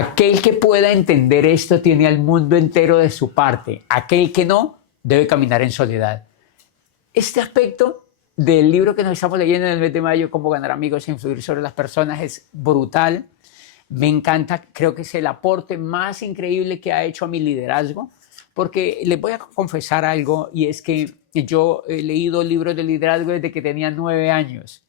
Aquel que pueda entender esto tiene al mundo entero de su parte. Aquel que no, debe caminar en soledad. Este aspecto del libro que nos estamos leyendo en el mes de mayo, Cómo ganar amigos e influir sobre las personas, es brutal. Me encanta, creo que es el aporte más increíble que ha hecho a mi liderazgo, porque les voy a confesar algo, y es que yo he leído libros de liderazgo desde que tenía 9 años.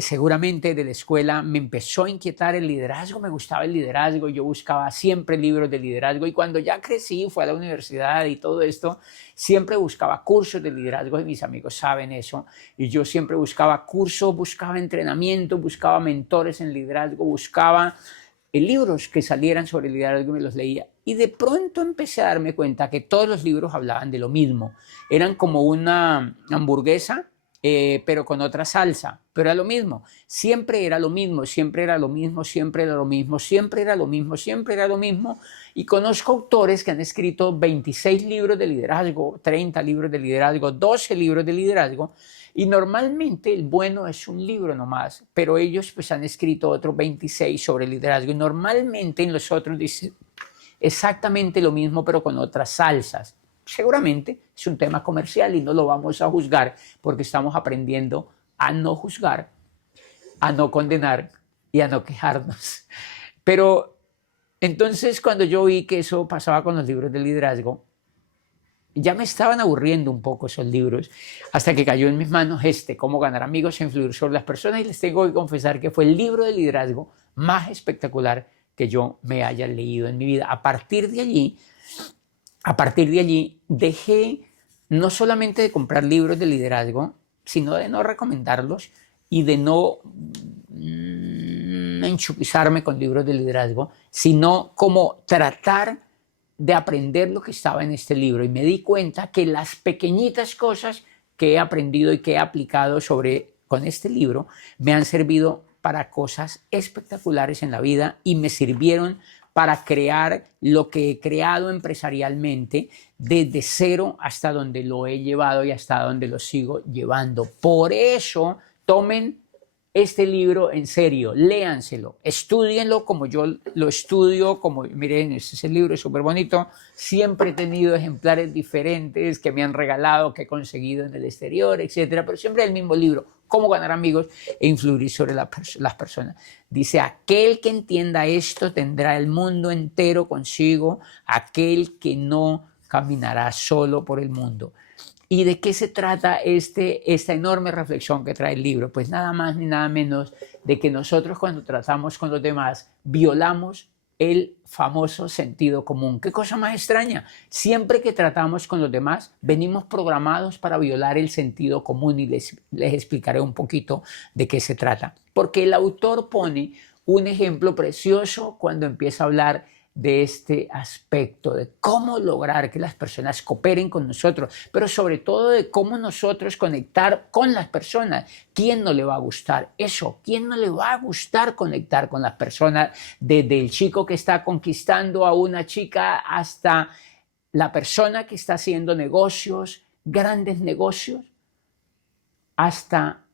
Seguramente de la escuela me empezó a inquietar el liderazgo, me gustaba el liderazgo, yo buscaba siempre libros de liderazgo, y cuando ya crecí, fui a la universidad y todo esto, siempre buscaba cursos de liderazgo, y mis amigos saben eso, y yo siempre buscaba cursos, buscaba entrenamiento, buscaba mentores en liderazgo, buscaba libros que salieran sobre el liderazgo y me los leía. Y de pronto empecé a darme cuenta que todos los libros hablaban de lo mismo. Eran como una hamburguesa, pero con otra salsa. Pero era lo mismo. Siempre era lo mismo, siempre era lo mismo, siempre era lo mismo, siempre era lo mismo, siempre era lo mismo. Y conozco autores que han escrito 26 libros de liderazgo, 30 libros de liderazgo, 12 libros de liderazgo. Y normalmente el bueno es un libro nomás, pero ellos pues han escrito otros 26 sobre liderazgo, y normalmente en los otros dicen exactamente lo mismo pero con otras salsas. Seguramente es un tema comercial y no lo vamos a juzgar, porque estamos aprendiendo a no juzgar, a no condenar y a no quejarnos. Pero entonces, cuando yo vi que eso pasaba con los libros de liderazgo, ya me estaban aburriendo un poco esos libros, hasta que cayó en mis manos Cómo ganar amigos e influir sobre las personas, y les tengo que confesar que fue el libro de liderazgo más espectacular que yo me haya leído en mi vida. A partir de allí dejé no solamente de comprar libros de liderazgo, sino de no recomendarlos y de no enchupizarme con libros de liderazgo, sino como tratar de aprender lo que estaba en este libro. Y me di cuenta que las pequeñitas cosas que he aprendido y que he aplicado con este libro me han servido para cosas espectaculares en la vida, y me sirvieron para crear lo que he creado empresarialmente desde cero hasta donde lo he llevado y hasta donde lo sigo llevando. Por eso, tomen este libro en serio, léanselo, estúdienlo como yo lo estudio, miren, este es el libro, es súper bonito. Siempre he tenido ejemplares diferentes que me han regalado, que he conseguido en el exterior, etcétera, pero siempre el mismo libro, Cómo ganar amigos e influir sobre las personas. Dice: aquel que entienda esto tendrá el mundo entero consigo, aquel que no caminará solo por el mundo. ¿Y de qué se trata esta enorme reflexión que trae el libro? Pues nada más ni nada menos de que nosotros, cuando tratamos con los demás, violamos el famoso sentido común. ¿Qué cosa más extraña? Siempre que tratamos con los demás, venimos programados para violar el sentido común, y les explicaré un poquito de qué se trata. Porque el autor pone un ejemplo precioso cuando empieza a hablar de este aspecto, de cómo lograr que las personas cooperen con nosotros, pero sobre todo de cómo nosotros conectar con las personas. ¿Quién no le va a gustar eso? ¿Quién no le va a gustar conectar con las personas? Desde el chico que está conquistando a una chica hasta la persona que está haciendo negocios, grandes negocios, hasta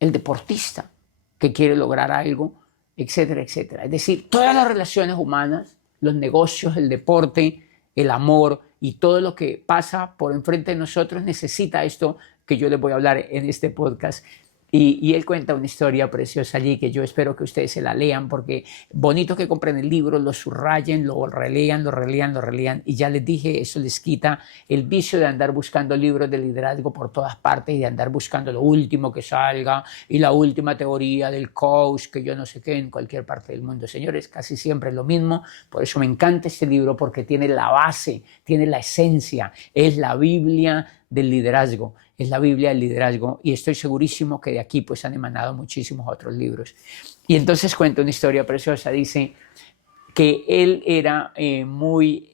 el deportista que quiere lograr algo, etcétera, etcétera. Es decir, todas las relaciones humanas, los negocios, el deporte, el amor y todo lo que pasa por enfrente de nosotros necesita esto que yo les voy a hablar en este podcast. Y él cuenta una historia preciosa allí que yo espero que ustedes se la lean, porque bonito que compren el libro, lo subrayen, lo relean, lo relean, lo relean. Y ya les dije, eso les quita el vicio de andar buscando libros de liderazgo por todas partes y de andar buscando lo último que salga y la última teoría del coach, que yo no sé qué, en cualquier parte del mundo. Señores, casi siempre es lo mismo. Por eso me encanta este libro, porque tiene la base, tiene la esencia, es la Biblia del liderazgo. Es la Biblia del liderazgo, y estoy segurísimo que de aquí pues han emanado muchísimos otros libros. Y entonces cuenta una historia preciosa. Dice que él era muy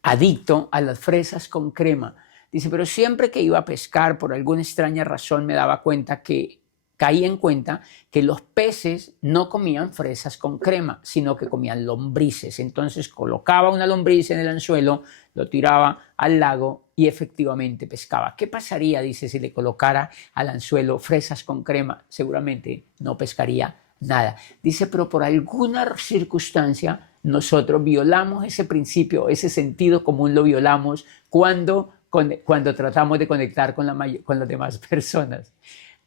adicto a las fresas con crema. Dice, pero siempre que iba a pescar, por alguna extraña razón me daba cuenta que caí en cuenta que los peces no comían fresas con crema, sino que comían lombrices. Entonces colocaba una lombriz en el anzuelo, lo tiraba al lago y efectivamente pescaba. ¿Qué pasaría, dice, si le colocara al anzuelo fresas con crema? Seguramente no pescaría nada. Dice, pero por alguna circunstancia nosotros violamos ese principio, ese sentido común lo violamos cuando tratamos de conectar con las demás personas.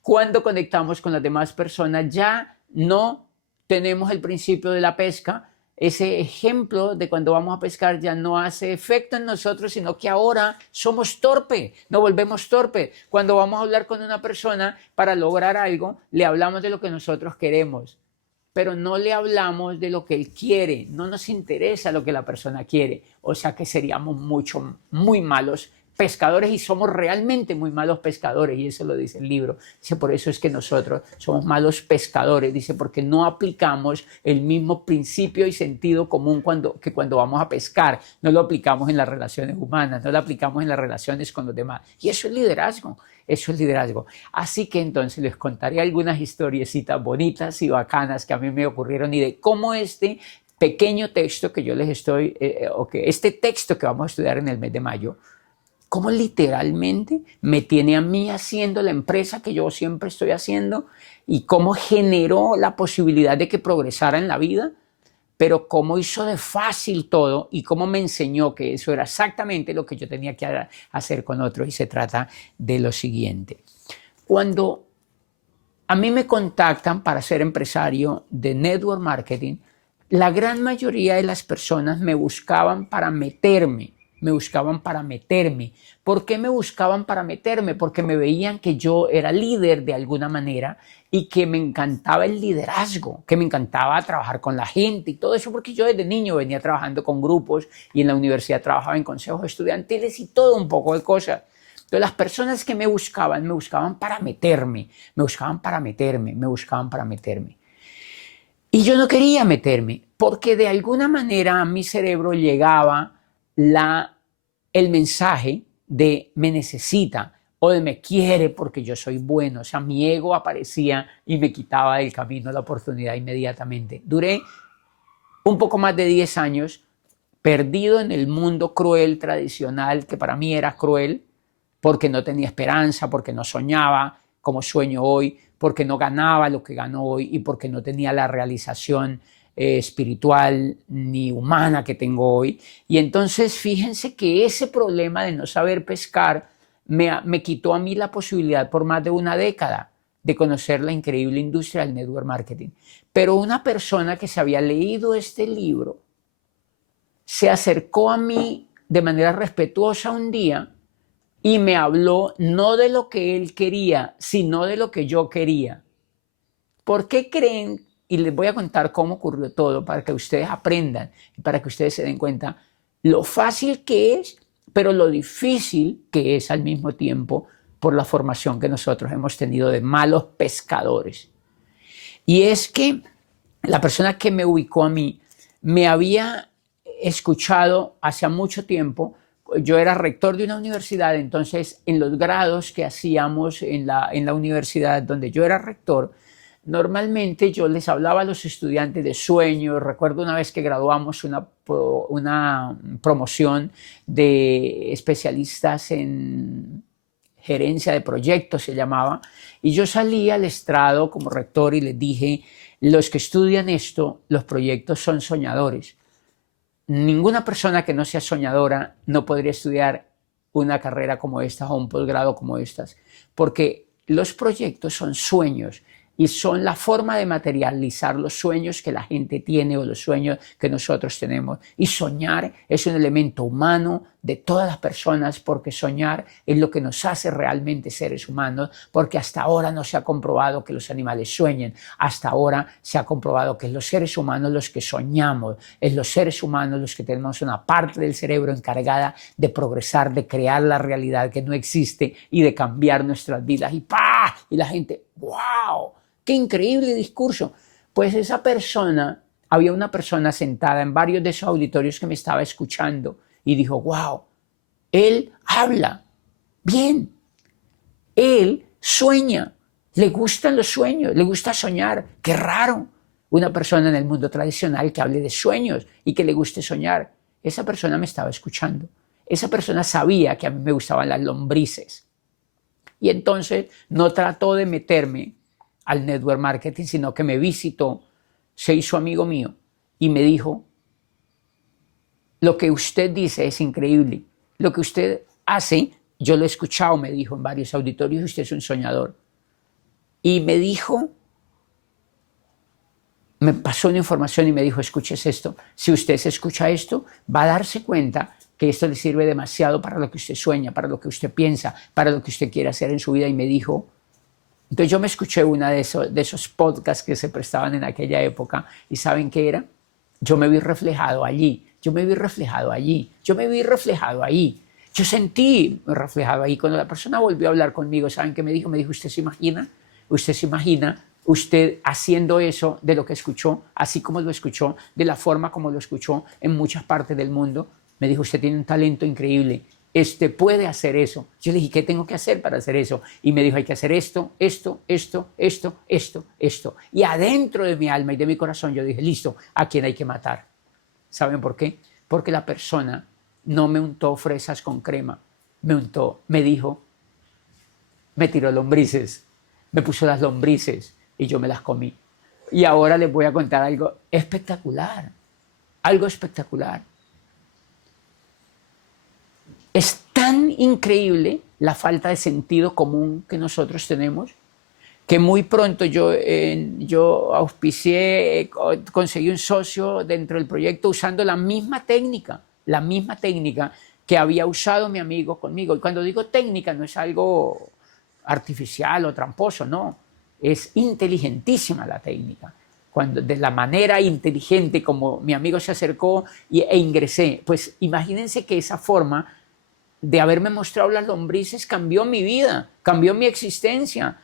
Cuando conectamos con las demás personas ya no tenemos el principio de la pesca. Ese ejemplo de cuando vamos a pescar ya no hace efecto en nosotros, sino que ahora somos torpes, nos volvemos torpes. Cuando vamos a hablar con una persona para lograr algo, le hablamos de lo que nosotros queremos, pero no le hablamos de lo que él quiere, no nos interesa lo que la persona quiere. O sea que seríamos muy malos pescadores y somos realmente muy malos pescadores, y eso lo dice el libro. Dice, por eso es que nosotros somos malos pescadores, dice, porque no aplicamos el mismo principio y sentido común que cuando vamos a pescar, no lo aplicamos en las relaciones humanas, no lo aplicamos en las relaciones con los demás. Y eso es liderazgo. Eso es liderazgo. Así que entonces les contaré algunas historiecitas bonitas y bacanas que a mí me ocurrieron y de cómo este pequeño texto que yo les estoy, este texto que vamos a estudiar en el mes de mayo, cómo literalmente me tiene a mí haciendo la empresa que yo siempre estoy haciendo y cómo generó la posibilidad de que progresara en la vida, pero cómo hizo de fácil todo y cómo me enseñó que eso era exactamente lo que yo tenía que hacer con otros. Y se trata de lo siguiente. Cuando a mí me contactan para ser empresario de network marketing, la gran mayoría de las personas me buscaban para meterme. ¿Por qué me buscaban para meterme? Porque me veían que yo era líder de alguna manera y que me encantaba el liderazgo, que me encantaba trabajar con la gente y todo eso, porque yo desde niño venía trabajando con grupos y en la universidad trabajaba en consejos estudiantiles y todo un poco de cosas. Entonces las personas que me buscaban para meterme. Y yo no quería meterme, porque de alguna manera a mi cerebro llegaba el mensaje de me necesita o de me quiere porque yo soy bueno. O sea, mi ego aparecía y me quitaba del camino la oportunidad inmediatamente. Duré un poco más de 10 años perdido en el mundo cruel, tradicional, que para mí era cruel, porque no tenía esperanza, porque no soñaba como sueño hoy, porque no ganaba lo que gano hoy y porque no tenía la realización espiritual ni humana que tengo hoy. Y entonces fíjense que ese problema de no saber pescar me quitó a mí la posibilidad por más de una década de conocer la increíble industria del network marketing. Pero una persona que se había leído este libro se acercó a mí de manera respetuosa un día y me habló no de lo que él quería, sino de lo que yo quería. ¿Por qué creen? Y les voy a contar cómo ocurrió todo para que ustedes aprendan y para que ustedes se den cuenta lo fácil que es, pero lo difícil que es al mismo tiempo por la formación que nosotros hemos tenido de malos pescadores. Y es que la persona que me ubicó a mí me había escuchado hace mucho tiempo. Yo era rector de una universidad, entonces en los grados que hacíamos en la universidad donde yo era rector, normalmente yo les hablaba a los estudiantes de sueños. Recuerdo una vez que graduamos una promoción de especialistas en gerencia de proyectos, se llamaba, y yo salí al estrado como rector y les dije, los que estudian esto, los proyectos son soñadores. Ninguna persona que no sea soñadora no podría estudiar una carrera como esta o un posgrado como estas, porque los proyectos son sueños y son la forma de materializar los sueños que la gente tiene o los sueños que nosotros tenemos. Y soñar es un elemento humano de todas las personas, porque soñar es lo que nos hace realmente seres humanos, porque hasta ahora no se ha comprobado que los animales sueñen, hasta ahora se ha comprobado que es los seres humanos los que soñamos, es los seres humanos los que tenemos una parte del cerebro encargada de progresar, de crear la realidad que no existe y de cambiar nuestras vidas. Y ¡pah! Y la gente, ¡wow! ¡Qué increíble discurso! Pues había una persona sentada en varios de esos auditorios que me estaba escuchando y dijo, wow, él habla bien, él sueña, le gustan los sueños, le gusta soñar. ¡Qué raro! Una persona en el mundo tradicional que hable de sueños y que le guste soñar. Esa persona me estaba escuchando. Esa persona sabía que a mí me gustaban las lombrices. Y entonces no trató de meterme al network marketing, sino que me visitó, se hizo amigo mío y me dijo, lo que usted dice es increíble, lo que usted hace, yo lo he escuchado, me dijo en varios auditorios, usted es un soñador. Y me dijo, me pasó una información y me dijo, escuches esto, si usted se escucha esto, va a darse cuenta que esto le sirve demasiado para lo que usted sueña, para lo que usted piensa, para lo que usted quiere hacer en su vida. Y me dijo, entonces yo me escuché una de esos podcasts que se prestaban en aquella época, y ¿saben qué era? Yo me vi reflejado allí, yo me vi reflejado allí, yo me vi reflejado ahí. Yo sentí reflejado ahí. Cuando la persona volvió a hablar conmigo, ¿saben qué me dijo? Me dijo, ¿usted se imagina? ¿Usted se imagina usted haciendo eso de lo que escuchó, así como lo escuchó, de la forma como lo escuchó en muchas partes del mundo? Me dijo, usted tiene un talento increíble, puede hacer eso. Yo le dije, ¿qué tengo que hacer para hacer eso? Y me dijo, hay que hacer esto, esto, esto, esto, esto, esto. Y adentro de mi alma y de mi corazón yo dije, listo, ¿a quién hay que matar? ¿Saben por qué? Porque la persona no me untó fresas con crema, me dijo, me tiró lombrices, me puso las lombrices y yo me las comí. Y ahora les voy a contar algo espectacular, algo espectacular. Es tan increíble la falta de sentido común que nosotros tenemos, que muy pronto yo auspicié, conseguí un socio dentro del proyecto usando la misma técnica que había usado mi amigo conmigo. Y cuando digo técnica no es algo artificial o tramposo, no, es inteligentísima la técnica. De la manera inteligente como mi amigo se acercó e ingresé, pues imagínense que esa forma de haberme mostrado las lombrices cambió mi vida, cambió mi existencia,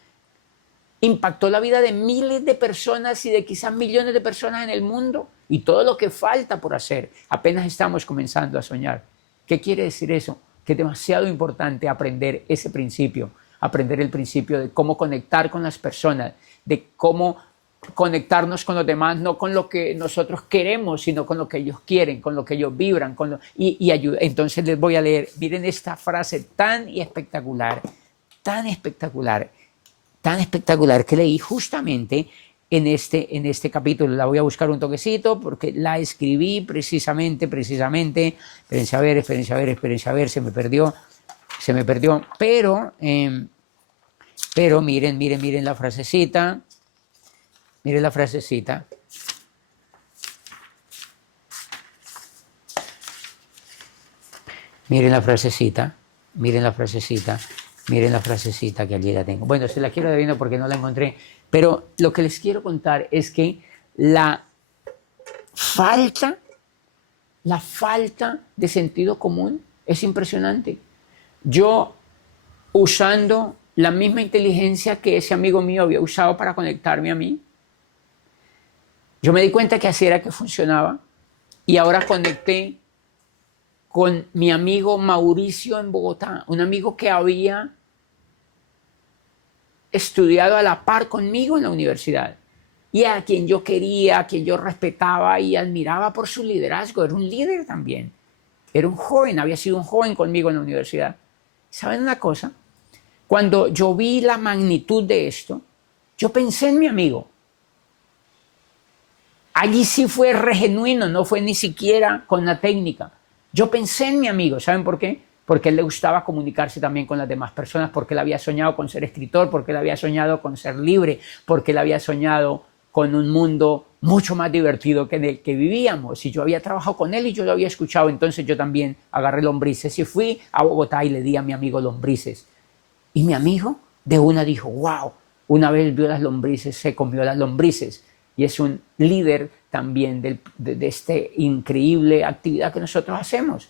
impactó la vida de miles de personas y de quizás millones de personas en el mundo, y todo lo que falta por hacer. Apenas estamos comenzando a soñar. ¿Qué quiere decir eso? Que es demasiado importante aprender ese principio, aprender el principio de cómo conectar con las personas, de cómo conectarnos con los demás, no con lo que nosotros queremos, sino con lo que ellos quieren, con lo que ellos vibran, y ayuda. Entonces les voy a leer, miren esta frase tan espectacular, tan espectacular, tan espectacular, que leí justamente en este capítulo. La voy a buscar un toquecito porque la escribí precisamente, espérense a ver, se me perdió, pero miren la frasecita. Miren la frasecita. Miren la frasecita. Miren la frasecita. Miren la frasecita que allí la tengo. Bueno, se la quiero adivinar porque no la encontré. Pero lo que les quiero contar es que la falta de sentido común es impresionante. Yo, usando la misma inteligencia que ese amigo mío había usado para conectarme a mí, yo me di cuenta que así era que funcionaba, y ahora conecté con mi amigo Mauricio en Bogotá, un amigo que había estudiado a la par conmigo en la universidad, y a quien yo quería, a quien yo respetaba y admiraba por su liderazgo. Era un líder también, era un joven, había sido un joven conmigo en la universidad. ¿Saben una cosa? Cuando yo vi la magnitud de esto, yo pensé en mi amigo. Allí sí fue re genuino, no fue ni siquiera con la técnica. Yo pensé en mi amigo, ¿saben por qué? Porque a él le gustaba comunicarse también con las demás personas, porque él había soñado con ser escritor, porque él había soñado con ser libre, porque él había soñado con un mundo mucho más divertido que en el que vivíamos. Y yo había trabajado con él y yo lo había escuchado, entonces yo también agarré lombrices y fui a Bogotá y le di a mi amigo lombrices. Y mi amigo de una dijo, wow, una vez vio las lombrices, se comió las lombrices. Y es un líder también de esta increíble actividad que nosotros hacemos,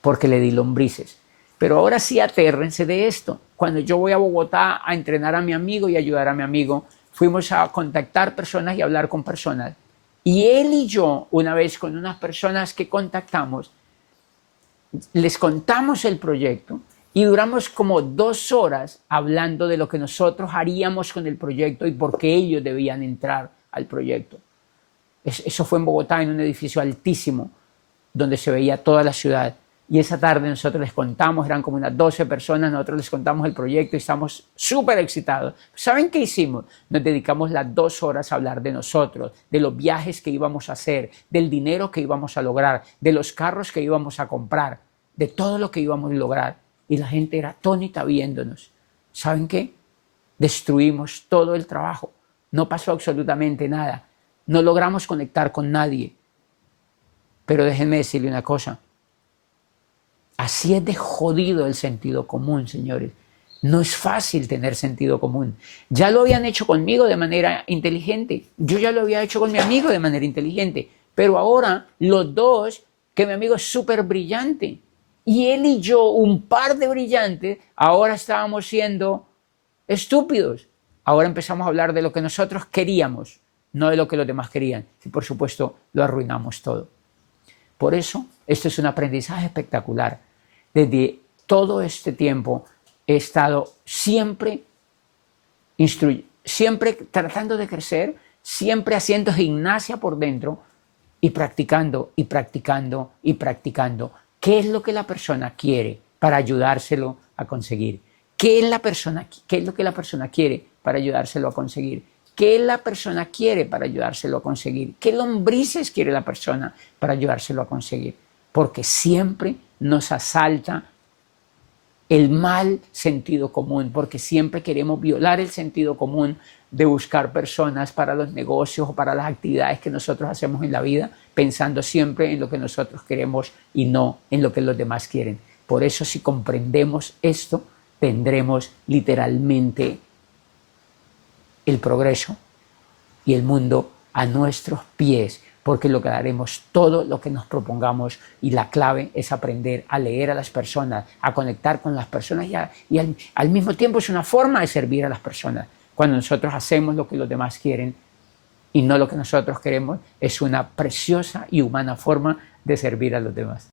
porque le di lombrices. Pero ahora sí, atérrense de esto. Cuando yo voy a Bogotá a entrenar a mi amigo y ayudar a mi amigo, fuimos a contactar personas y hablar con personas. Y él y yo, una vez con unas personas que contactamos, les contamos el proyecto y duramos como 2 horas hablando de lo que nosotros haríamos con el proyecto y por qué ellos debían entrar al proyecto. Eso fue en Bogotá, en un edificio altísimo, donde se veía toda la ciudad. Y esa tarde nosotros les contamos, eran como unas 12 personas, nosotros les contamos el proyecto y estamos súper excitados. ¿Saben qué hicimos? Nos dedicamos las 2 horas a hablar de nosotros, de los viajes que íbamos a hacer, del dinero que íbamos a lograr, de los carros que íbamos a comprar, de todo lo que íbamos a lograr. Y la gente era atónita viéndonos. ¿Saben qué? Destruimos todo el trabajo. No pasó absolutamente nada. No logramos conectar con nadie. Pero déjenme decirle una cosa. Así es de jodido el sentido común, señores. No es fácil tener sentido común. Ya lo habían hecho conmigo de manera inteligente. Yo ya lo había hecho con mi amigo de manera inteligente. Pero ahora los dos, que mi amigo es súper brillante, y él y yo, un par de brillantes, ahora estábamos siendo estúpidos. Ahora empezamos a hablar de lo que nosotros queríamos, no de lo que los demás querían. Y por supuesto, lo arruinamos todo. Por eso, esto es un aprendizaje espectacular. Desde todo este tiempo he estado siempre tratando de crecer, siempre haciendo gimnasia por dentro y practicando y practicando y practicando. ¿Qué es lo que la persona quiere para ayudárselo a conseguir? ¿Qué es lo que la persona quiere para ayudárselo a conseguir? ¿Qué la persona quiere para ayudárselo a conseguir? ¿Qué lombrices quiere la persona para ayudárselo a conseguir? Porque siempre nos asalta el mal sentido común, porque siempre queremos violar el sentido común de buscar personas para los negocios o para las actividades que nosotros hacemos en la vida, pensando siempre en lo que nosotros queremos y no en lo que los demás quieren. Por eso, si comprendemos esto, tendremos literalmente el progreso y el mundo a nuestros pies, porque lograremos todo lo que nos propongamos, y la clave es aprender a leer a las personas, a conectar con las personas y al mismo tiempo es una forma de servir a las personas. Cuando nosotros hacemos lo que los demás quieren y no lo que nosotros queremos, es una preciosa y humana forma de servir a los demás.